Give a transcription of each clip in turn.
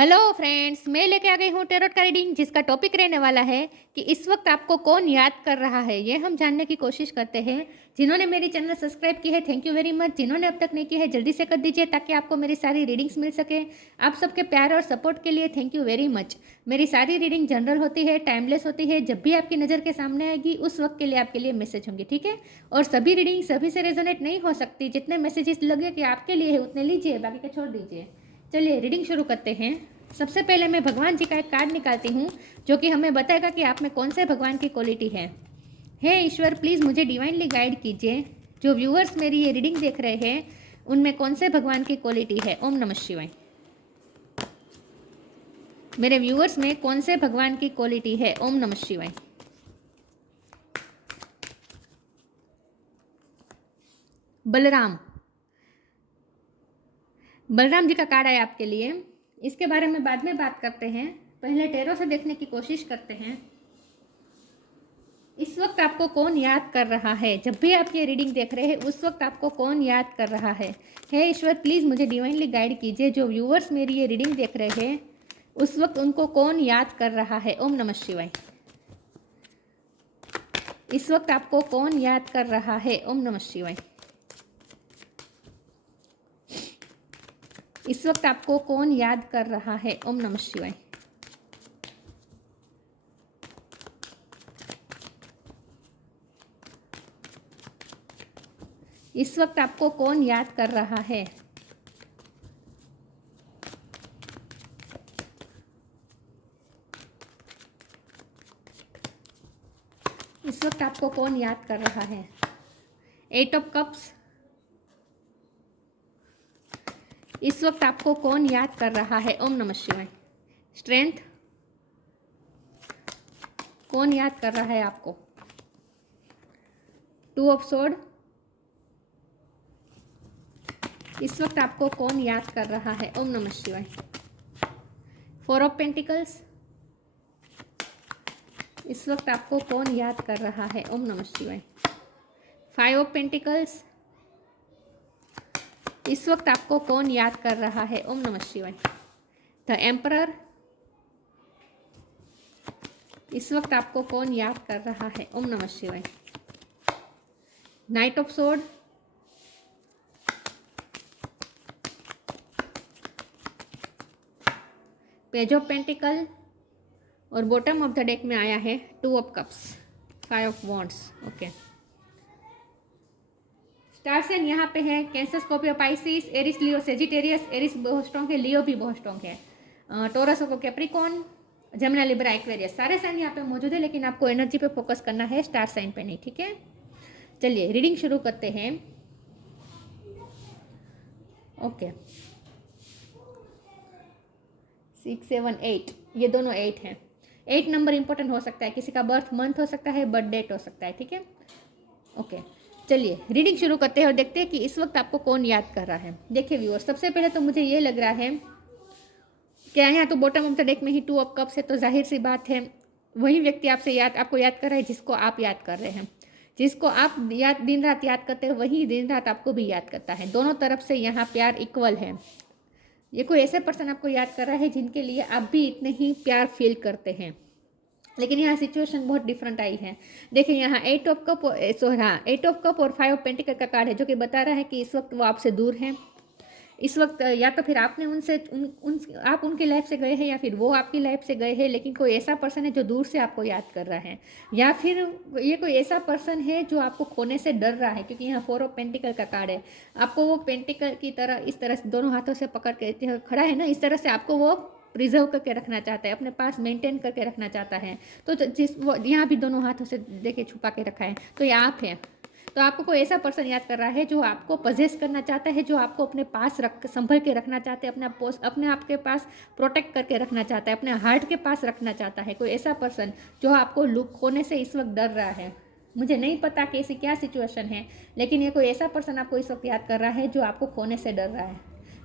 Hello friends, मैं लेके आ गई हूँ टैरोट का रीडिंग जिसका टॉपिक रहने वाला है कि इस वक्त आपको कौन याद कर रहा है। ये हम जानने की कोशिश करते हैं। जिन्होंने मेरी चैनल सब्सक्राइब की है थैंक यू वेरी मच। जिन्होंने अब तक नहीं की है जल्दी से कर दीजिए ताकि आपको मेरी सारी रीडिंग्स मिल सके। आप सबके प्यार और सपोर्ट के लिए थैंक यू वेरी मच। मेरी सारी रीडिंग जनरल होती है, टाइमलेस होती है। जब भी आपकी नज़र के सामने आएगी उस वक्त के लिए आपके लिए मैसेज होंगे, ठीक है। और सभी रीडिंग सभी से रेजोनेट नहीं हो सकती। जितने मैसेजेस लगे कि आपके लिए है उतने लीजिए, बाकी के छोड़ दीजिए। चलिए रीडिंग शुरू करते हैं। सबसे पहले मैं भगवान जी का एक कार्ड निकालती हूँ जो कि हमें बताएगा कि आप में कौन से भगवान की क्वालिटी है। हे ईश्वर, प्लीज़ मुझे डिवाइनली गाइड कीजिए। जो व्यूअर्स मेरी ये रीडिंग देख रहे हैं उनमें कौन से भगवान की क्वालिटी है। ओम नमः शिवाय। मेरे व्यूअर्स में कौन से भगवान की क्वालिटी है। ओम नमः शिवाय। बलराम, बलराम जी का कार्ड है आपके लिए। इसके बारे में बाद में बात करते हैं, पहले टैरो से देखने की कोशिश करते हैं। इस वक्त आपको कौन याद कर रहा है। जब भी आप ये रीडिंग देख रहे हैं उस वक्त आपको कौन याद कर रहा है। हे ईश्वर, प्लीज़ मुझे डिवाइनली गाइड कीजिए। जो व्यूअर्स मेरी ये रीडिंग देख रहे हैं उस वक्त उनको कौन याद कर रहा है। ओम नमः शिवाय। इस वक्त आपको कौन याद कर रहा है। ओम नमः शिवाय। इस वक्त आपको कौन याद कर रहा है। ओम नमः शिवाय। इस वक्त आपको कौन याद कर रहा है। इस वक्त आपको कौन याद कर रहा है। 8 ऑफ कप्स। इस वक्त आपको कौन याद कर रहा है। ओम नमः शिवाय। स्ट्रेंथ, कौन याद कर रहा है आपको। 2 ऑफ सोर्ड। इस वक्त आपको कौन याद कर रहा है। ओम नमः शिवाय। 4 ऑफ पेंटिकल्स। इस वक्त आपको कौन याद कर रहा है। ओम नमः शिवाय। 5 ऑफ पेंटिकल्स। इस वक्त आपको कौन याद कर रहा है। ओम नमः शिवाय। The emperor. इस वक्त आपको कौन याद कर रहा है। ओम नमः शिवाय। Knight of sword. Page of pentacle और बॉटम ऑफ द डेक में आया है 2 of cups, 5 of wands. Okay, star sign यहाँ पे है Cancer, Scorpio, Pisces, Aries, Leo, Sagittarius. Aries बहुत स्ट्रॉन्ग है, लियो भी बहुत स्ट्रॉन्ग है। टोरस को कैप्रिकॉन, जमुना, लिब्रा, एक्वेरियस, सारे साइन यहाँ पे मौजूद है। लेकिन आपको एनर्जी पे फोकस करना है, स्टार साइन पे नहीं, ठीक है। चलिए रीडिंग शुरू करते हैं। ओके, 6, 7, 8, ये दोनों 8 हैं। 8 नंबर इंपॉर्टेंट हो सकता है, किसी का बर्थ मंथ हो सकता है, बर्थ डेट हो सकता है, ठीक है। ओके, चलिए रीडिंग शुरू करते हैं और देखते हैं कि इस वक्त आपको कौन याद कर रहा है। देखिए व्यूअर्स, सबसे पहले तो मुझे ये लग रहा है कि यहाँ तो बॉटम ऑफ द डेक में ही 2 ऑफ कप्स है, तो जाहिर सी बात है वही व्यक्ति आपको याद कर रहा है जिसको आप याद कर रहे हैं। जिसको आप दिन रात याद करते हैं वही दिन रात आपको भी याद करता है। दोनों तरफ से यहाँ प्यार इक्वल है। ये कोई ऐसे पर्सन आपको याद कर रहा है जिनके लिए आप भी इतने ही प्यार फील करते हैं। लेकिन यहाँ सिचुएशन बहुत डिफरेंट आई है। देखिए यहाँ 8 ऑफ कप, 8 ऑफ कप और 5 ऑफ पेंटिकल का कार्ड है जो कि बता रहा है कि इस वक्त वो आपसे दूर हैं। इस वक्त या तो फिर आपने आप उनकी लाइफ से गए हैं या फिर वो आपकी लाइफ से गए हैं। लेकिन कोई ऐसा पर्सन है जो दूर से आपको याद कर रहा है, या फिर ये कोई ऐसा पर्सन है जो आपको खोने से डर रहा है, क्योंकि यहाँ 4 ऑफ पेंटिकल का कार्ड है। आपको वो पेंटिकल की तरह इस तरह से दोनों हाथों से पकड़ के खड़ा है ना, इस तरह से आपको वो प्रिजर्व करके रखना चाहता है, अपने पास मेंटेन करके रखना चाहता है। तो वो यहाँ भी दोनों हाथों से देखिए छुपा के रखा है, तो ये आप हैं। तो आपको कोई ऐसा पर्सन याद कर रहा है जो आपको पजेस करना चाहता है, जो आपको अपने पास संभल के रखना चाहते हैं, अपने आप के पास प्रोटेक्ट करके रखना चाहता है, अपने हार्ट के पास रखना चाहता है। कोई ऐसा पर्सन जो आपको लुक खोने से इस वक्त डर रहा है। मुझे नहीं पता कि ऐसी क्या सिचुएशन है, लेकिन ये कोई ऐसा पर्सन आपको इस वक्त याद कर रहा है जो आपको खोने से डर रहा है।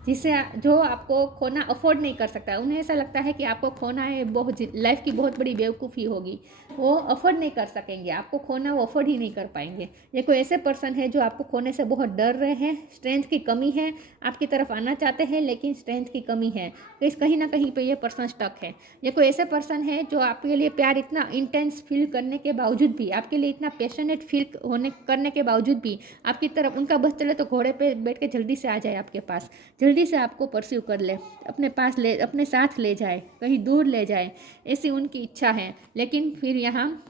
जिससे जो आपको खोना अफोर्ड नहीं कर सकता। उन्हें ऐसा लगता है कि आपको खोना है, बहुत लाइफ की बहुत बड़ी बेवकूफ़ी होगी, वो अफोर्ड नहीं कर सकेंगे आपको खोना, वो अफोर्ड ही नहीं कर पाएंगे। ये कोई ऐसे पर्सन है जो आपको खोने से बहुत डर रहे हैं, स्ट्रेंथ की कमी है, आपकी तरफ आना चाहते हैं लेकिन स्ट्रेंथ की कमी है, कहीं ना कहीं पे ये पर्सन स्टक है। ये कोई ऐसे पर्सन है जो आपके लिए प्यार इतना इंटेंस फील करने के बावजूद भी, आपके लिए इतना पैशनेट फील होने करने के बावजूद भी आपकी तरफ उनका बस चले तो घोड़े पे बैठ के जल्दी से आ जाए आपके पास, जल्दी से आपको परस्यू कर ले, अपने पास ले, अपने साथ ले जाए, कहीं दूर ले जाए, ऐसी उनकी इच्छा है। लेकिन फिर यहाँ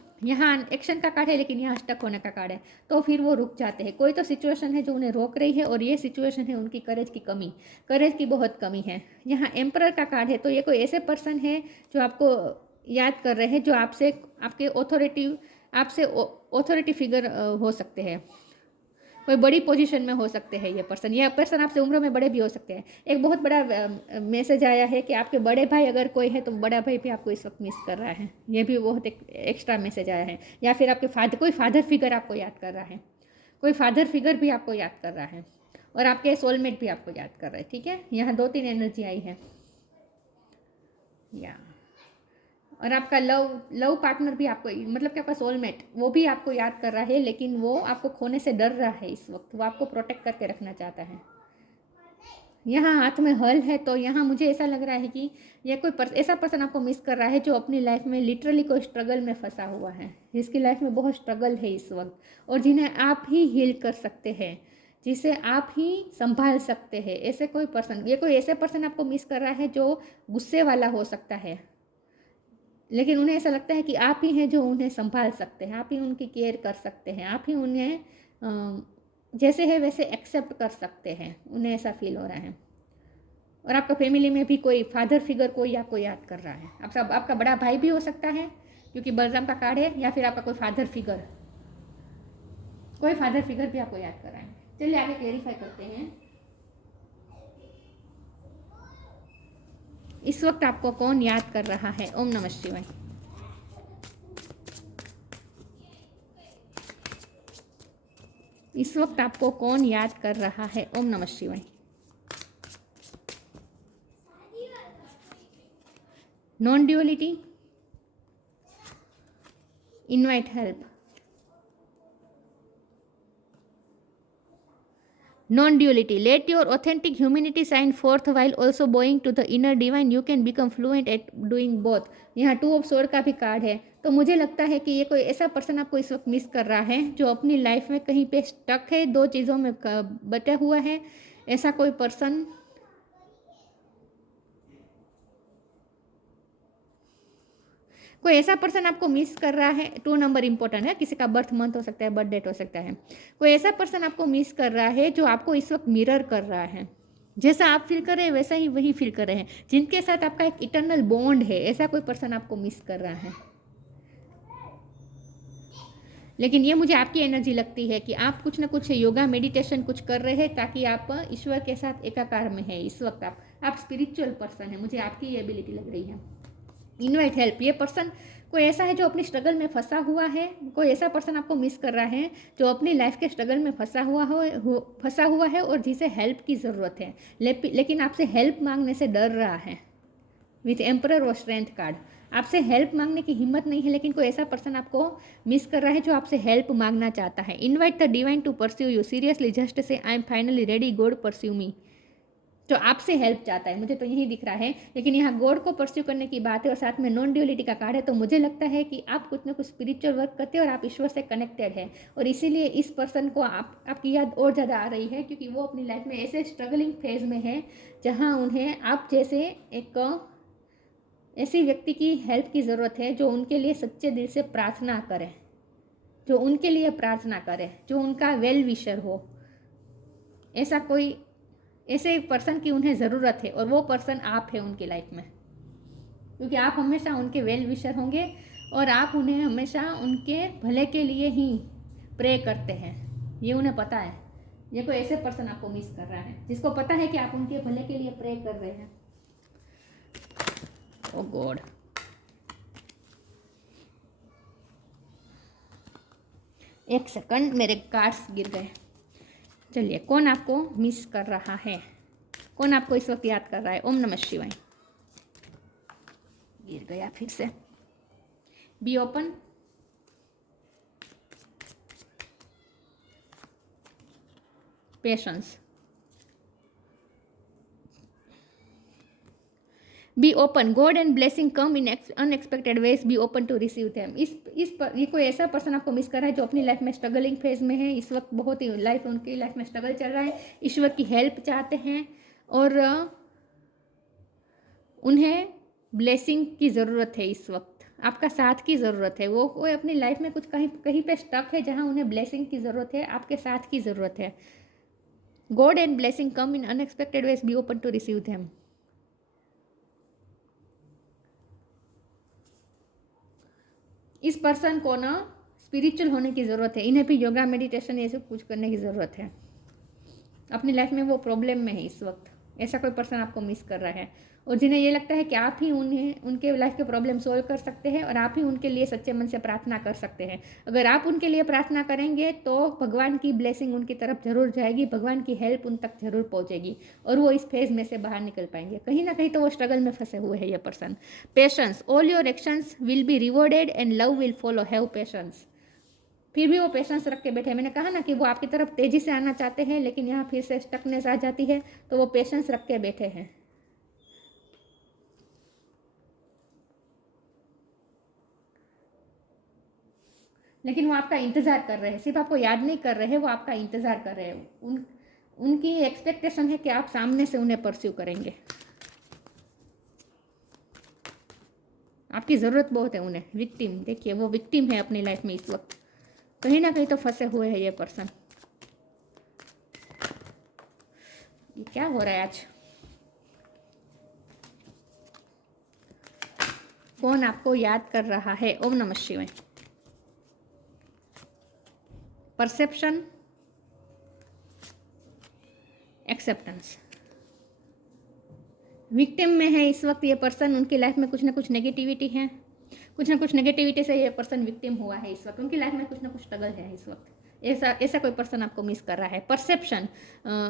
एक्शन का कार्ड है लेकिन यहाँ स्टक होने का कार्ड है, तो फिर वो रुक जाते हैं। कोई तो सिचुएशन है जो उन्हें रोक रही है और ये सिचुएशन है उनकी करेज की कमी, करेज की बहुत कमी है। यहाँ एम्परर का कार्ड है, तो ये कोई ऐसे पर्सन है जो आपको याद कर रहे हैं, जो आपसे आपके ऑथोरिटी फिगर हो सकते हैं, कोई बड़ी पोजीशन में हो सकते हैं ये पर्सन। ये पर्सन आपसे उम्र में बड़े भी हो सकते हैं। एक बहुत बड़ा मैसेज आया है कि आपके बड़े भाई अगर कोई है तो बड़ा भाई भी आपको इस वक्त मिस कर रहा है, ये भी बहुत एक एक्स्ट्रा मैसेज आया है। या फिर आपके कोई फादर फिगर आपको याद कर रहा है, कोई फादर फिगर भी आपको याद कर रहा है, और आपके सोलमेट भी आपको याद कर रहे हैं। ठीक है, यहाँ 2-3 एनर्जी आई है। या और आपका लव पार्टनर भी आपको, मतलब कि आपका सोलमेट, वो भी आपको याद कर रहा है लेकिन वो आपको खोने से डर रहा है इस वक्त, वो आपको प्रोटेक्ट करके रखना चाहता है। यहाँ हाथ में हल है, तो यहाँ मुझे ऐसा लग रहा है कि यह कोई ऐसा पर्सन आपको मिस कर रहा है जो अपनी लाइफ में लिटरली कोई स्ट्रगल में फंसा हुआ है, जिसकी लाइफ में बहुत स्ट्रगल है इस वक्त, और जिन्हें आप ही हील कर सकते हैं, जिसे आप ही संभाल सकते हैं। ऐसे कोई पर्सन, ये कोई ऐसे पर्सन आपको मिस कर रहा है जो गुस्से वाला हो सकता है, लेकिन उन्हें ऐसा लगता है कि आप ही हैं जो उन्हें संभाल सकते हैं, आप ही उनकी केयर कर सकते हैं, आप ही उन्हें जैसे है वैसे एक्सेप्ट कर सकते हैं, उन्हें ऐसा फील हो रहा है। और आपका फैमिली में भी कोई फादर फिगर कोई आपको याद कर रहा है, आपका बड़ा भाई भी हो सकता है क्योंकि बलराम का कार्ड है, या फिर आपका कोई फादर फिगर भी आपको याद कर रहा है। चलिए आगे क्लेरिफाई करते हैं। इस वक्त आपको कौन याद कर रहा है? ओम नमः शिवाय। इस वक्त आपको कौन याद कर रहा है? ओम नमः शिवाय। Non duality, invite help, non-duality. Let your authentic humanity shine forth while also bowing to the inner divine. You can become fluent at doing both. यहाँ 2 ऑफ स्वॉर्ड का भी कार्ड है, तो मुझे लगता है कि ये कोई ऐसा पर्सन आपको इस वक्त मिस कर रहा है जो अपनी लाइफ में कहीं पे स्टक है, 2 चीज़ों में बटा हुआ है। ऐसा कोई पर्सन आपको मिस कर रहा है। 2 नंबर इंपॉर्टेंट है, किसी का बर्थ मंथ हो सकता है, बर्थ डेट हो सकता है। कोई ऐसा पर्सन आपको मिस कर रहा है जो आपको इस वक्त मिरर कर रहा है, जैसा आप फील कर रहे हैं वैसा ही वही फील कर रहे हैं, जिनके साथ आपका एक इटर्नल बॉन्ड है, ऐसा कोई पर्सन आपको मिस कर रहा है। लेकिन ये मुझे आपकी एनर्जी लगती है कि आप कुछ ना कुछ योगा मेडिटेशन कुछ कर रहे हैं ताकि आप ईश्वर के साथ एकाकार में है इस वक्त। आप स्पिरिचुअल पर्सन है, मुझे आपकी ये एबिलिटी लग रही है। इनवाइट हेल्प, ये पर्सन कोई ऐसा है जो अपनी स्ट्रगल में फंसा हुआ है, कोई ऐसा पर्सन आपको मिस कर रहा है जो अपनी लाइफ के स्ट्रगल में फंसा हुआ है और जिसे हेल्प की ज़रूरत है, लेकिन आपसे हेल्प मांगने से डर रहा है। विथ एम्परर और स्ट्रेंथ कार्ड, आपसे हेल्प मांगने की हिम्मत नहीं है, लेकिन कोई ऐसा पर्सन आपको मिस कर रहा है जो आपसे हेल्प मांगना चाहता है। Invite the divine to pursue you seriously, just say I am finally ready, God pursue me. जो आपसे हेल्प चाहता है, मुझे तो यही दिख रहा है। लेकिन यहाँ गॉड को परस्यू करने की बात है और साथ में नॉन ड्यूअलिटी का कार्ड है, तो मुझे लगता है कि आप कुछ ना कुछ स्पिरिचुअल वर्क करते हैं और आप ईश्वर से कनेक्टेड है, और इसीलिए इस पर्सन को आपकी याद और ज़्यादा आ रही है, क्योंकि वो अपनी लाइफ में ऐसे स्ट्रगलिंग फेज में है जहाँ उन्हें आप जैसे एक ऐसी व्यक्ति की हेल्प की ज़रूरत है जो उनके लिए सच्चे दिल से प्रार्थना करे, जो उनके लिए प्रार्थना करे, जो उनका वेल विशर हो। ऐसे पर्सन की उन्हें ज़रूरत है, और वो पर्सन आप है उनकी लाइफ में, क्योंकि आप हमेशा उनके वेल विशर होंगे और आप उन्हें हमेशा उनके भले के लिए ही प्रे करते हैं, ये उन्हें पता है। ये कोई ऐसे पर्सन आपको मिस कर रहा है जिसको पता है कि आप उनके भले के लिए प्रे कर रहे हैं। ओ गॉड, एक सेकंड, मेरे कार्ड्स गिर गए। चलिए, कौन आपको मिस कर रहा है? कौन आपको इस वक्त याद कर रहा है? ओम नमः शिवाय। गिर गया फिर से। Be open. Patience. Be open. God and blessing come in unexpected ways, be open to receive them. ये कोई ऐसा पर्सन आपको मिस कर रहा है जो अपनी लाइफ में स्ट्रगलिंग फेज में है इस वक्त, बहुत ही लाइफ उनकी लाइफ में स्ट्रगल चल रहा है, ईश्वर की हेल्प चाहते हैं और उन्हें ब्लेसिंग की ज़रूरत है इस वक्त, आपका साथ की ज़रूरत है। वो अपनी लाइफ में कुछ कहीं पे स्टक है जहाँ उन्हें ब्लेसिंग की ज़रूरत है, आपके साथ की ज़रूरत है। God and blessing come in unexpected ways, be open to receive them. इस पर्सन को ना स्पिरिचुअल होने की ज़रूरत है, इन्हें भी योगा मेडिटेशन ये सब कुछ करने की ज़रूरत है। अपनी लाइफ में वो प्रॉब्लम में है इस वक्त, ऐसा कोई पर्सन आपको मिस कर रहा है और जिन्हें ये लगता है कि आप ही उनके लाइफ के प्रॉब्लम सोल्व कर सकते हैं और आप ही उनके लिए सच्चे मन से प्रार्थना कर सकते हैं। अगर आप उनके लिए प्रार्थना करेंगे तो भगवान की ब्लेसिंग उनकी तरफ जरूर जाएगी, भगवान की हेल्प उन तक जरूर पहुंचेगी और वो इस फेज में से बाहर निकल पाएंगे। कहीं ना कहीं तो वो स्ट्रगल में फंसे हुए हैं ये person. Patience. All your actions will be rewarded and love will follow, have patience. फिर भी वो पेशेंस रख के बैठे हैं। मैंने कहा ना कि वो आपकी तरफ तेजी से आना चाहते हैं लेकिन यहाँ फिर से स्टकनेस आ जाती है, तो वो पेशेंस रख के बैठे हैं। लेकिन वो आपका इंतज़ार कर रहे हैं, सिर्फ आपको याद नहीं कर रहे हैं, वो आपका इंतज़ार कर रहे हैं। उनकी एक्सपेक्टेशन है कि आप सामने से उन्हें परस्यू करेंगे। आपकी ज़रूरत बहुत है उन्हें। विक्टिम, देखिए वो विक्टिम है अपनी लाइफ में इस वक्त, कहीं ना कहीं तो फंसे हुए हैं ये पर्सन। ये क्या हो रहा है आज? कौन आपको याद कर रहा है? ओम नमः शिवाय। Perception, acceptance. विक्टिम में है इस वक्त ये पर्सन, उनकी लाइफ में कुछ ना कुछ नेगेटिविटी है, कुछ ना कुछ नेगेटिविटी से ये पर्सन विक्टिम हुआ है इस वक्त, उनकी लाइफ में कुछ ना कुछ स्ट्रगल है इस वक्त। ऐसा कोई पर्सन आपको मिस कर रहा है। परसेप्शन।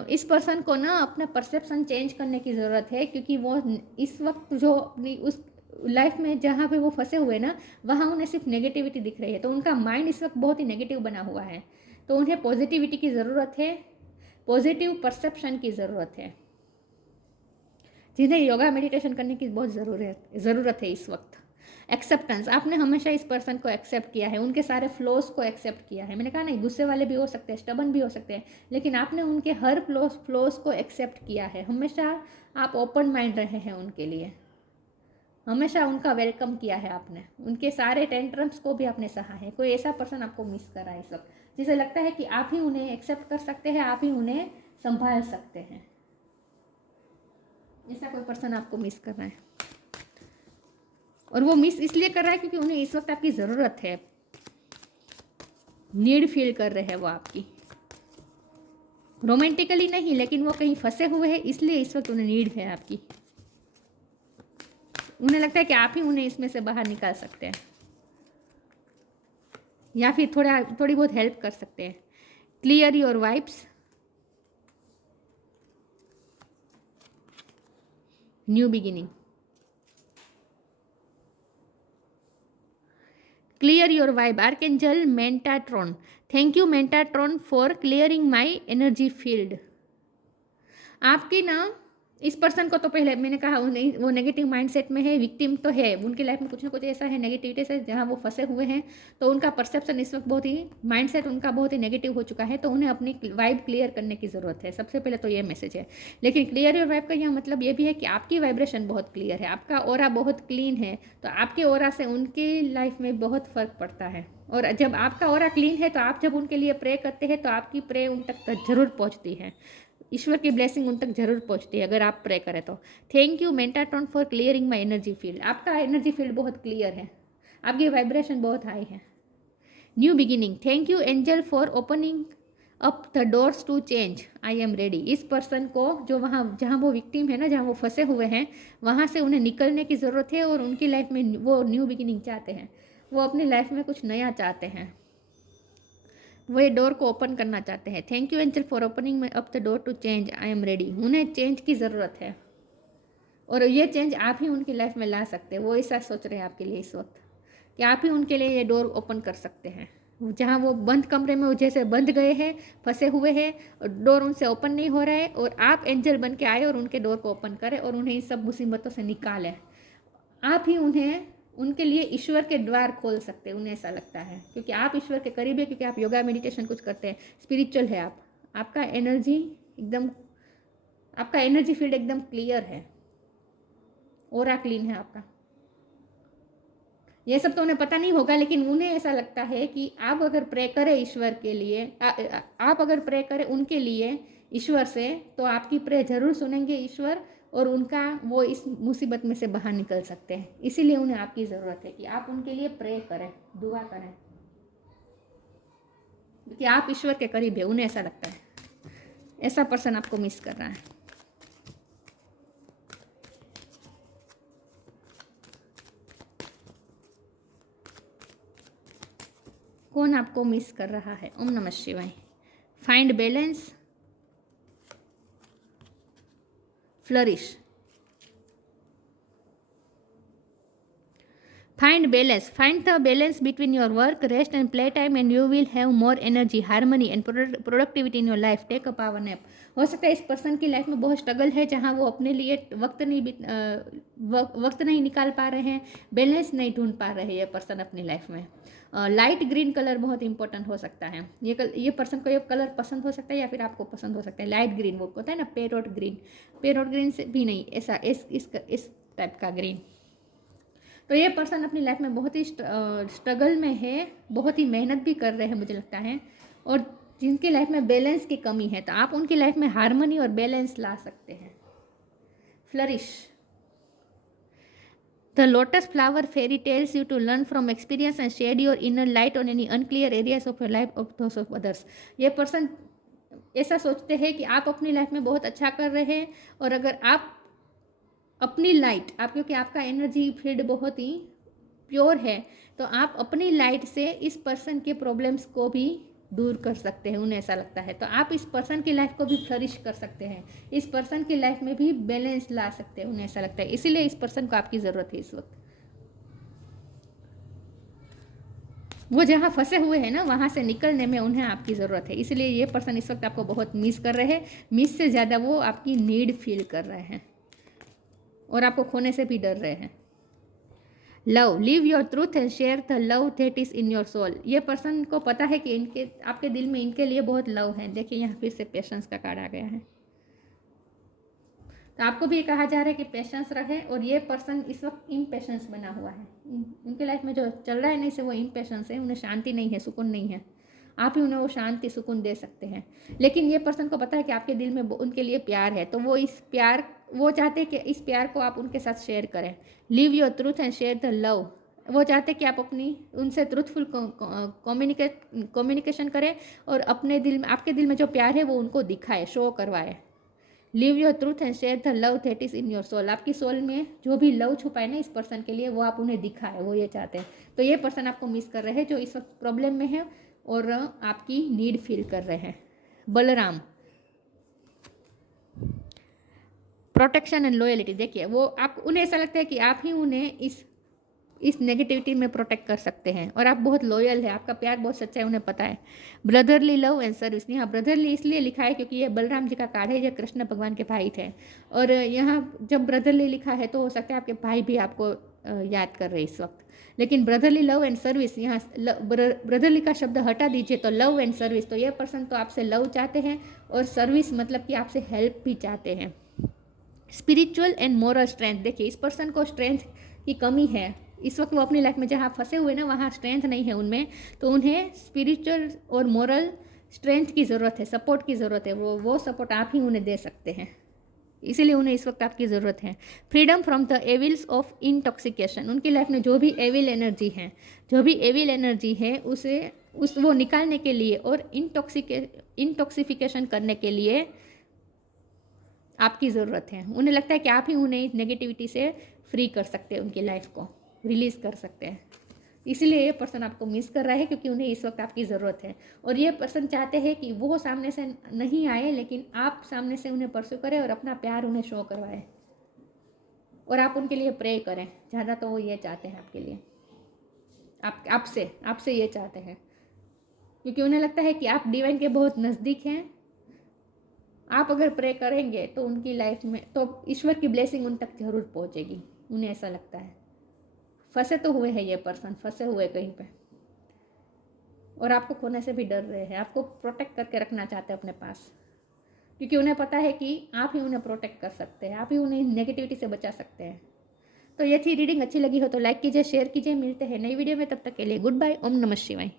इस पर्सन को ना अपना परसेप्शन चेंज करने की ज़रूरत है क्योंकि वो इस वक्त जो अपनी उस लाइफ में जहाँ पे वो फंसे हुए ना, वहाँ उन्हें सिर्फ नेगेटिविटी दिख रही है, तो उनका माइंड इस वक्त बहुत ही नेगेटिव बना हुआ है। तो उन्हें पॉजिटिविटी की ज़रूरत है, पॉजिटिव परसेप्शन की ज़रूरत है, जिन्हें योगा मेडिटेशन करने की बहुत ज़रूरत है इस वक्त। एक्सेप्टेंस। आपने हमेशा इस पर्सन को एक्सेप्ट किया है, उनके सारे फ्लॉज को एक्सेप्ट किया है। मैंने कहा नहीं, गुस्से वाले भी हो सकते हैं, स्टबन भी हो सकते हैं, लेकिन आपने उनके हर फ्लॉज को एक्सेप्ट किया है। हमेशा आप ओपन माइंड रहे हैं उनके लिए, हमेशा उनका वेलकम किया है आपने, उनके सारे टेंट्रम्स को भी आपने सहा है। कोई ऐसा पर्सन आपको मिस कर रहा है इस वक्त, जिसे लगता है कि आप ही उन्हें एक्सेप्ट कर सकते हैं, आप ही उन्हें संभाल सकते हैं। ऐसा कोई पर्सन आपको मिस कर रहा है और वो मिस इसलिए कर रहा है क्योंकि उन्हें इस वक्त आपकी ज़रूरत है, नीड फील कर रहे हैं वो आपकी। रोमांटिकली नहीं, लेकिन वो कहीं फंसे हुए हैं इसलिए इस वक्त उन्हें नीड है आपकी। उन्हें लगता है कि आप ही उन्हें इसमें से बाहर निकाल सकते हैं या फिर थोड़ी बहुत हेल्प कर सकते हैं। Clear your vibes, new beginning. Clear your vibe. Archangel Metatron. Thank you Metatron for clearing my energy field. आपकी ना इस पर्सन को तो पहले मैंने कहा वो नेगेटिव माइंडसेट में है, विक्टिम तो है, उनकी लाइफ में कुछ ना कुछ ऐसा है नेगेटिविटी से जहाँ वो फंसे हुए हैं, तो उनका परसेप्शन इस वक्त बहुत ही, माइंडसेट उनका बहुत ही नेगेटिव हो चुका है, तो उन्हें अपनी वाइब क्लियर करने की ज़रूरत है। सबसे पहले तो ये मैसेज है। लेकिन क्लियर योर वाइब का यह मतलब ये भी है कि आपकी वाइब्रेशन बहुत क्लियर है, आपका ऑरा बहुत क्लीन है, तो आपके ऑरा से उनकी लाइफ में बहुत फ़र्क पड़ता है। और जब आपका ऑरा क्लीन है तो आप जब उनके लिए प्रे करते हैं तो आपकी प्रे उन तक जरूर पहुँचती है, ईश्वर की ब्लेसिंग उन तक जरूर पहुंचती है अगर आप प्रे करें तो। Thank you Metatron for clearing my energy field. आपका एनर्जी फील्ड बहुत क्लियर है, आपकी वाइब्रेशन बहुत हाई है। New beginning. Thank you angel for opening up the doors to change, I am ready. इस पर्सन को जो वहाँ जहाँ वो विक्टिम है ना, जहाँ वो फंसे हुए हैं, वहाँ से उन्हें निकलने की ज़रूरत है और उनकी लाइफ में वो न्यू बिगिनिंग चाहते हैं, वो अपनी लाइफ में कुछ नया चाहते हैं। वो ये डोर को ओपन करना चाहते हैं। Thank you angel for opening my up the door to change, I am ready. उन्हें चेंज की ज़रूरत है और ये चेंज आप ही उनकी लाइफ में ला सकते हैं। वो ऐसा सोच रहे हैं आपके लिए इस वक्त कि आप ही उनके लिए ये डोर ओपन कर सकते हैं। जहाँ वो बंद कमरे में जैसे बंद गए हैं, फंसे हुए हैं और डोर उनसे ओपन नहीं हो रहा है, और आप एंजल बन के आए और उनके डोर को ओपन करें और उन्हें इन सब मुसीबतों से निकालें। आप ही उन्हें उनके लिए ईश्वर के द्वार खोल सकते हैं, उन्हें ऐसा लगता है, क्योंकि आप ईश्वर के करीब है, क्योंकि आप योगा मेडिटेशन कुछ करते हैं, स्पिरिचुअल है आप। आपका एनर्जी एकदम, आपका एनर्जी फील्ड एकदम क्लियर है, ऑरा क्लीन है आपका। ये सब तो उन्हें पता नहीं होगा, लेकिन उन्हें ऐसा लगता है कि आप अगर प्रे करें ईश्वर के लिए, आप अगर प्रे करें उनके लिए ईश्वर से, तो आपकी प्रे जरूर सुनेंगे ईश्वर, और उनका वो इस मुसीबत में से बाहर निकल सकते हैं। इसीलिए उन्हें आपकी ज़रूरत है कि आप उनके लिए प्रे करें, दुआ करें, क्योंकि आप ईश्वर के करीब है। उन्हें ऐसा लगता है ऐसा पर्सन आपको मिस कर रहा है। कौन आपको मिस कर रहा है? ओम नमः शिवाय। Find balance, flourish. Find balance. Find the balance between your work, rest and play time, and you will have more energy, harmony and productivity in your life. Take a power nap. हो सकता है इस person की life में बहुत struggle है, जहाँ वो अपने लिए वक्त नहीं निकाल पा रहे हैं, बैलेंस नहीं ढूंढ पा रहे हैं ये पर्सन अपनी लाइफ में। लाइट ग्रीन कलर बहुत इंपॉर्टेंट हो सकता है। ये पर्सन को ये कलर पसंद हो सकता है या फिर आपको पसंद हो सकता है। लाइट ग्रीन वो होता है ना, पेरोट ग्रीन से भी नहीं, ऐसा इस टाइप का ग्रीन। तो ये पर्सन अपनी लाइफ में बहुत ही स्ट्रगल में है, बहुत ही मेहनत भी कर रहे हैं मुझे लगता है, और जिनकी लाइफ में बैलेंस की कमी है, तो आप उनकी लाइफ में हार्मनी और बैलेंस ला सकते हैं। Flourish. The lotus flower fairy tells you to learn from experience and shed your inner light on any unclear areas of your life of those of others. ये पर्सन ऐसा सोचते हैं कि आप अपनी लाइफ में बहुत अच्छा कर रहे हैं, और अगर आप अपनी लाइट, आप क्योंकि आपका एनर्जी फील्ड बहुत ही प्योर है, तो आप अपनी लाइट से इस पर्सन के प्रॉब्लम्स को भी दूर कर सकते हैं। उन्हें ऐसा लगता है, तो आप इस पर्सन की लाइफ को भी फ्लरिश कर सकते हैं, इस पर्सन की लाइफ में भी बैलेंस ला सकते हैं। उन्हें ऐसा लगता है, इसीलिए इस पर्सन को आपकी ज़रूरत है इस वक्त। वो जहाँ फंसे हुए हैं ना, वहाँ से निकलने में उन्हें आपकी ज़रूरत है, इसलिए ये पर्सन इस वक्त आपको बहुत मिस कर रहे हैं। मिस से ज़्यादा वो आपकी नीड फील कर रहे हैं और आपको खोने से भी डर रहे हैं। Love, live your truth and share the love that is in your soul. ये पर्सन को पता है कि आपके दिल में इनके लिए बहुत लव है। देखिए यहाँ फिर से पेशेंस का कार्ड आ गया है, तो आपको भी कहा जा रहा है कि पेशेंस रहे। और ये पर्सन इस वक्त इम्पेशेंस बना हुआ है, उनके लाइफ में जो चल रहा है नहीं से वो इम्पेशेंस है, उन्हें शांति नहीं है, सुकून नहीं है। आप ही उन्हें वो शांति सुकून दे सकते हैं। लेकिन ये पर्सन को पता है कि आपके दिल में उनके लिए प्यार है, तो वो चाहते हैं कि इस प्यार को आप उनके साथ शेयर करें। Live your truth and share the love. वो चाहते हैं कि आप अपनी उनसे ट्रूथफुल कम्युनिकेशन करें और अपने दिल में, आपके दिल में जो प्यार है वो उनको दिखाए, शो करवाए। Live your truth and share the love that is in your soul. आपकी सोल में जो भी लव छुपा है ना इस पर्सन के लिए, वो आप उन्हें दिखाए, वो ये चाहते हैं। तो ये पर्सन आपको मिस कर रहे हैं, जो इस वक्त प्रॉब्लम में है और आपकी नीड फील कर रहे हैं। Balram, protection and loyalty. देखिए वो आप, उन्हें ऐसा लगता है कि आप ही उन्हें इस नेगेटिविटी में प्रोटेक्ट कर सकते हैं, और आप बहुत लॉयल है, आपका प्यार बहुत सच्चा है, उन्हें पता है। Brotherly love and service. यहाँ ब्रदरली इसलिए लिखा है क्योंकि ये बलराम जी का कार्ड है, ये कृष्ण भगवान के भाई थे, और यहाँ जब ब्रदरली लिखा है तो हो सकता है आपके भाई भी आपको याद कर रहे हैं इस वक्त। लेकिन ब्रदरली लव एंड सर्विस, यहाँ ब्रदरली का शब्द हटा दीजिए तो लव एंड सर्विस। तो ये पर्सन तो आपसे लव चाहते हैं और सर्विस मतलब कि आपसे हेल्प भी चाहते हैं। Spiritual and moral strength. देखिए इस पर्सन को स्ट्रेंथ की कमी है इस वक्त, वो अपनी लाइफ में जहाँ फंसे हुए ना वहाँ स्ट्रेंथ नहीं है उनमें, तो उन्हें स्पिरिचुअल और मोरल स्ट्रेंथ की ज़रूरत है, सपोर्ट की ज़रूरत है। वो सपोर्ट आप ही उन्हें दे सकते हैं, इसीलिए उन्हें इस वक्त आपकी ज़रूरत है। Freedom from the evils of intoxication. उनकी लाइफ में जो भी एविल एनर्जी है वो निकालने के लिए और इंटॉक्सिफिकेशन करने के लिए आपकी ज़रूरत है। उन्हें लगता है कि आप ही उन्हें नेगेटिविटी से फ्री कर सकते हैं, उनकी लाइफ को रिलीज़ कर सकते हैं। इसलिए ये पर्सन आपको मिस कर रहा है, क्योंकि उन्हें इस वक्त आपकी ज़रूरत है। और ये पर्सन चाहते हैं कि वो सामने से नहीं आए, लेकिन आप सामने से उन्हें परस्यू करें और अपना प्यार उन्हें शो करवाएं, और आप उनके लिए प्रे करें। ज़्यादा तो वो ये चाहते हैं आपके लिए, आपसे ये चाहते हैं, क्योंकि उन्हें लगता है कि आप डिवाइन के बहुत नज़दीक हैं। आप अगर प्रे करेंगे तो उनकी लाइफ में तो ईश्वर की ब्लेसिंग उन तक जरूर पहुंचेगी, उन्हें ऐसा लगता है। फंसे तो हुए हैं ये पर्सन, फंसे हुए कहीं पे, और आपको खोने से भी डर रहे हैं। आपको प्रोटेक्ट करके रखना चाहते हैं अपने पास, क्योंकि उन्हें पता है कि आप ही उन्हें प्रोटेक्ट कर सकते हैं, आप ही उन्हें नेगेटिविटी से बचा सकते हैं। तो ये थी रीडिंग। अच्छी लगी हो तो लाइक कीजिए, शेयर कीजिए। मिलते हैं नई वीडियो में, तब तक के लिए गुड बाय। ओम नमः शिवाय।